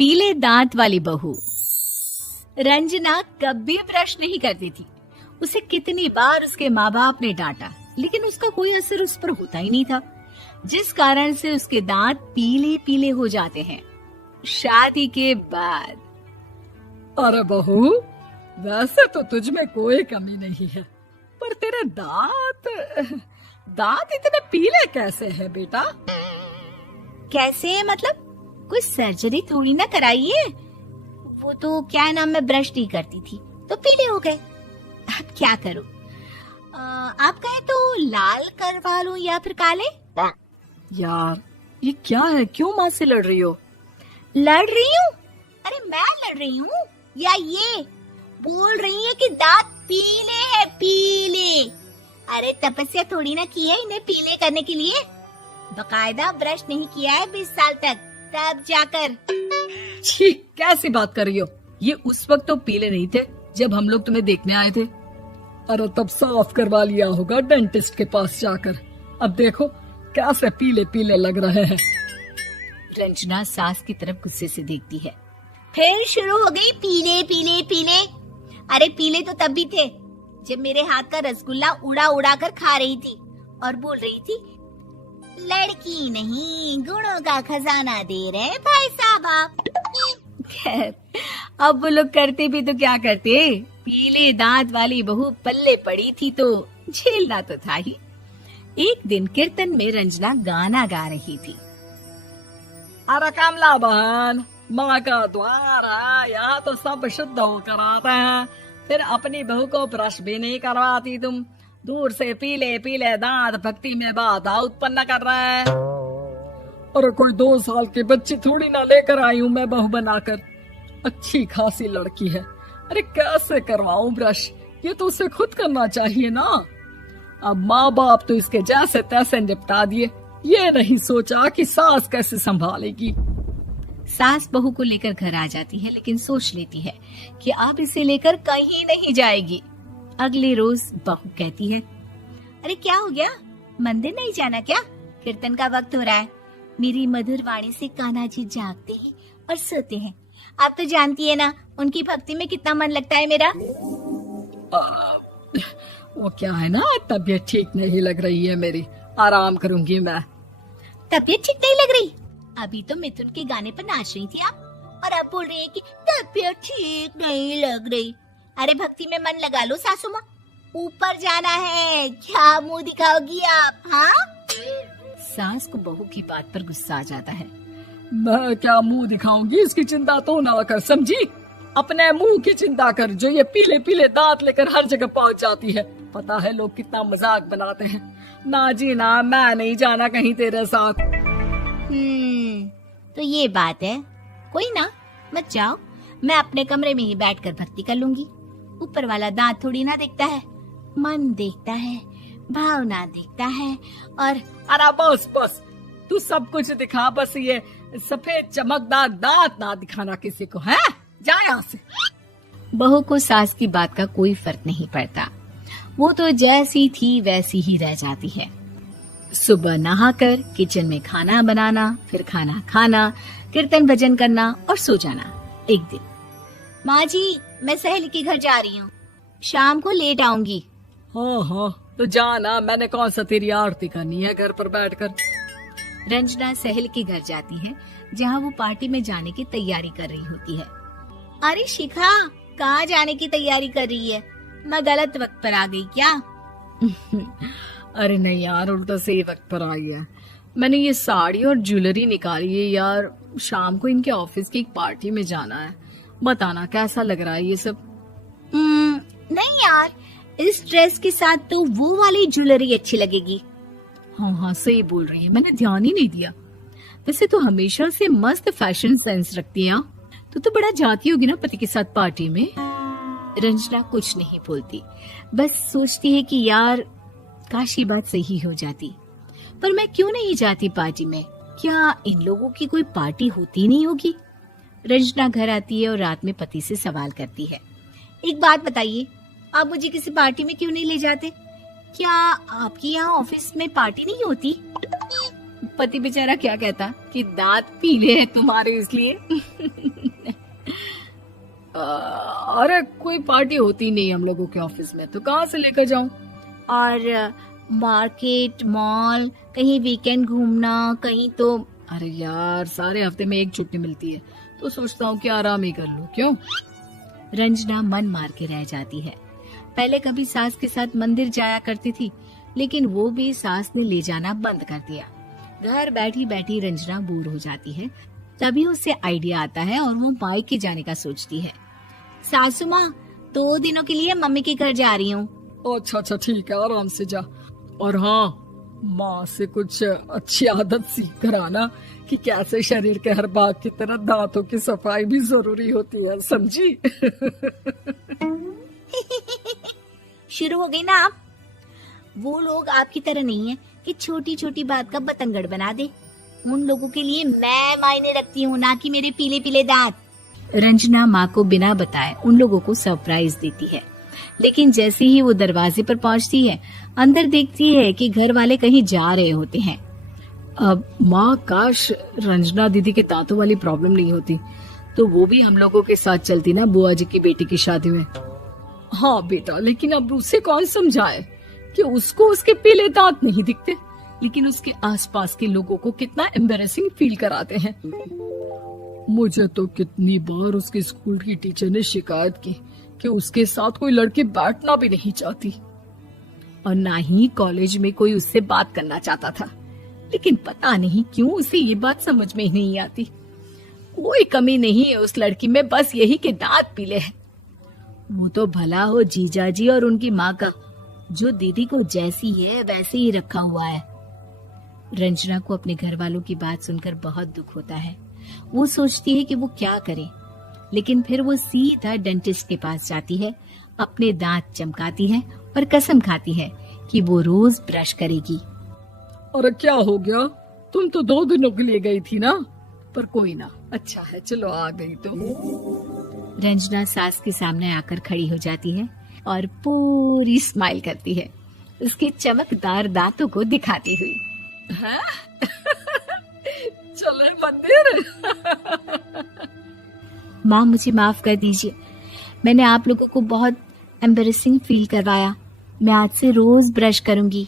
पीले दांत वाली बहू। रंजना कभी ब्रश नहीं करती थी। उसे कितनी बार उसके माँ बाप ने डांटा, लेकिन उसका कोई असर उस पर होता ही नहीं था, जिस कारण से उसके दांत पीले पीले हो जाते हैं। शादी के बाद। अरे बहू, वैसे तो तुझ में कोई कमी नहीं है, पर तेरे दांत इतने पीले कैसे हैं बेटा? कैसे मतलब? कोई सर्जरी थोड़ी ना कराई है। वो तो क्या नाम, मैं ब्रश नहीं करती थी तो पीले हो गए। अब क्या करूं? आप कहें तो लाल करवा लूं या फिर काले? यार ये क्या है, क्यों माँ से लड़ रही हो? लड़ रही हूँ? अरे मैं लड़ रही हूँ या ये बोल रही है कि दांत पीले हैं, पीले। अरे तपस्या थोड़ी ना की है इन्हें पीले करने के लिए। बकायदा ब्रश नहीं किया है 20 साल तक, तब जाकर। छी, कैसी बात कर रही हो? ये उस वक्त तो पीले नहीं थे जब हम लोग तुम्हें देखने आए थे। अरे तब साफ करवा लिया होगा डेंटिस्ट के पास जाकर। अब देखो कैसे पीले पीले लग रहे हैं। रंजना सास की तरफ गुस्से से देखती है। फिर शुरू हो गई पीले पीले पीले। अरे पीले तो तब भी थे जब मेरे हाथ का रसगुल्ला उड़ा उड़ा कर खा रही थी और बोल रही थी, लड़की नहीं गुणों का खजाना दे रहे भाई साहब आप। खैर, अब वो लोग करते भी तो क्या करते, पीले दांत वाली बहू पल्ले पड़ी थी तो झेलना तो था ही। एक दिन कीर्तन में रंजना गाना गा रही थी। अरे कमला बहन, माँ का द्वार है, यहाँ तो सब शुद्ध होकर आते हैं, फिर अपनी बहू को ब्रश भी नहीं करवाती तुम। दूर से पीले पीले दांत भक्ति में बाधा उत्पन्न कर रहे हैं। अरे कोई 2 साल के बच्ची थोड़ी ना लेकर आई हूँ मैं बहू बनाकर। अच्छी खासी लड़की है, अरे कैसे करवाऊं ब्रश? ये तो उसे खुद करना चाहिए ना। अब माँ बाप तो इसके जैसे तैसे निपटा दिए, ये नहीं सोचा कि सास कैसे संभालेगी। सास बहू को लेकर घर आ जाती है, लेकिन सोच लेती है कि अब इसे लेकर कहीं नहीं जाएगी। अगले रोज बहू कहती है, अरे क्या हो गया, मंदिर नहीं जाना क्या? कीर्तन का वक्त हो रहा है। मेरी मधुर वाणी से कान्हा जी जागते हैं और सोते हैं। आप तो जानती है ना उनकी भक्ति में कितना मन लगता है मेरा। वो क्या है ना, तबीयत ठीक नहीं लग रही है मेरी, आराम करूंगी मैं। तबीयत ठीक नहीं लग रही? अभी तो मिथुन के गाने पर नाच रही थी आप, और अब बोल रही है कि तबीयत ठीक नहीं लग रही। अरे भक्ति में मन लगा लो सासू माँ, ऊपर जाना है, क्या मुंह दिखाओगी आप? हाँ? सास को बहू की बात पर गुस्सा आ जाता है। मैं क्या मुंह दिखाऊंगी, इसकी चिंता तो ना कर, समझी? अपने मुंह की चिंता कर, जो ये पीले पीले दांत लेकर हर जगह पहुंच जाती है। पता है लोग कितना मजाक बनाते हैं। ना जी ना, मैं नहीं जाना कहीं तेरे साथ। तो ये बात है। कोई ना, मत जाओ, मैं अपने कमरे में ही बैठकर भक्ति कर लूंगी। ऊपर वाला दांत थोड़ी ना देखता है, मन देखता है, भावना देखता है। और अरे बस बस, तू सब कुछ दिखा, बस ये सफेद चमकदार दांत ना दिखाना किसी को, है? जा यहाँ से। बहू को सास की बात का कोई फर्क नहीं पड़ता, वो तो जैसी थी वैसी ही रह जाती है। सुबह नहाकर किचन में खाना बनाना, फिर खाना खाना, कीर्तन भजन करना और सो जाना। एक दिन, माँ जी मैं सहेली के घर जा रही हूँ, शाम को लेट आऊंगी। हाँ हाँ तो जाना, मैंने कौन सा तेरी आरती करनी है घर पर बैठकर। रंजना सहेली के घर जाती है, जहाँ वो पार्टी में जाने की तैयारी कर रही होती है। अरे शिखा, कहाँ जाने की तैयारी कर रही है? मैं गलत वक्त पर आ गई क्या? अरे नहीं यार, उल्टा सही वक्त पर आ गया। मैंने ये साड़ी और ज्वेलरी निकाली है यार, शाम को इनके ऑफिस की एक पार्टी में जाना है। बताना कैसा लग रहा है ये सब? नहीं यार, इस ड्रेस के साथ तो वो वाली ज्वेलरी अच्छी लगेगी। हाँ हाँ सही बोल रही है, मैंने ध्यान ही नहीं दिया। वैसे तो हमेशा से मस्त फैशन सेंस रखती है। तो बड़ा जाती होगी ना पति के साथ पार्टी में। रंजना कुछ नहीं बोलती, बस सोचती है कि यार काश ये बात सही हो जाती, पर मैं क्यों नहीं जाती पार्टी में? क्या इन लोगों की कोई पार्टी होती नहीं होगी? रंजना घर आती है और रात में पति से सवाल करती है, एक बात बताइए, आप मुझे किसी पार्टी में क्यों नहीं ले जाते? क्या आपके यहाँ ऑफिस में पार्टी नहीं होती? पति बेचारा क्या कहता कि दांत पीले हैं तुम्हारे इसलिए। अरे कोई पार्टी होती नहीं हम लोगों के ऑफिस में, तो कहाँ से लेकर जाऊं? और मार्केट, मॉल, कहीं वीकेंड घूमना, कहीं तो। अरे यार सारे हफ्ते में एक छुट्टी मिलती है, तो सोचता हूँ कि आराम ही कर लूं। क्यों? रंजना मन मार के रह जाती है। पहले कभी सास के साथ मंदिर जाया करती थी, लेकिन वो भी सास ने ले जाना बंद कर दिया। घर बैठी बैठी रंजना बोर हो जाती है। तभी उसे आइडिया आता है और वो मायके जाने का सोचती है। सासू माँ, 2 दिनों के लिए मम्मी के घर जा रही हूँ। अच्छा ठीक है, आराम से जा। और हाँ, माँ से कुछ अच्छी आदत सीख कर आना कि कैसे शरीर के हर भाग की तरह दांतों की सफाई भी जरूरी होती है, समझी? शुरू हो गई ना आप। वो लोग आपकी तरह नहीं है कि छोटी छोटी बात का बतंगड़ बना दे। उन लोगों के लिए मैं मायने रखती हूँ, ना कि मेरे पीले पीले दांत। रंजना माँ को बिना बताए उन लोगों को सरप्राइज देती है, लेकिन जैसे ही वो दरवाजे पर पहुंचती है, अंदर देखती है कि घर वाले कहीं जा रहे होते हैं। अब माँ, काश रंजना दीदी के दांतों वाली प्रॉब्लम नहीं होती, तो वो भी हम लोगों के साथ चलती ना बुआ जी की बेटी की शादी में। हाँ बेटा, लेकिन अब उसे कौन समझाए कि उसको उसके पीले दांत नहीं दिखते, लेकिन उसके आसपास के लोगों को कितना एम्बैरेसिंग फील कराते हैं। मुझे तो कितनी बार उसके स्कूल की टीचर ने शिकायत की कि उसके साथ कोई लड़की बैठना भी नहीं चाहती, और ना ही कॉलेज में कोई उससे बात करना चाहता था। लेकिन पता नहीं क्यों उसे ये बात समझ में ही नहीं आती। कोई कमी नहीं है उस लड़की में, बस यही कि दांत पीले हैं। वो तो भला हो जीजाजी और उनकी माँ का, जो दीदी को जैसी है वैसे ही रखा हुआ है। रंजना को अपने घर वालों की बात सुनकर बहुत दुख होता है। वो सोचती है कि वो क्या करे, लेकिन फिर वो सीधा डेंटिस्ट के पास जाती है, अपने दांत चमकाती है और कसम खाती है कि वो रोज ब्रश करेगी। अरे क्या हो गया? तुम तो 2 दिनों के लिए गई थी ना। पर कोई ना, अच्छा है, चलो आ गई तो। रंजना सास के सामने आकर खड़ी हो जाती है और पूरी स्माइल करती है, उसके चमकदार दांतों को दिखाती हुई। चले मंदिर। माँ, मुझे माफ कर दीजिए, मैंने आप लोगों को बहुत एम्बैरेसिंग फील करवाया। मैं आज से रोज ब्रश करूंगी।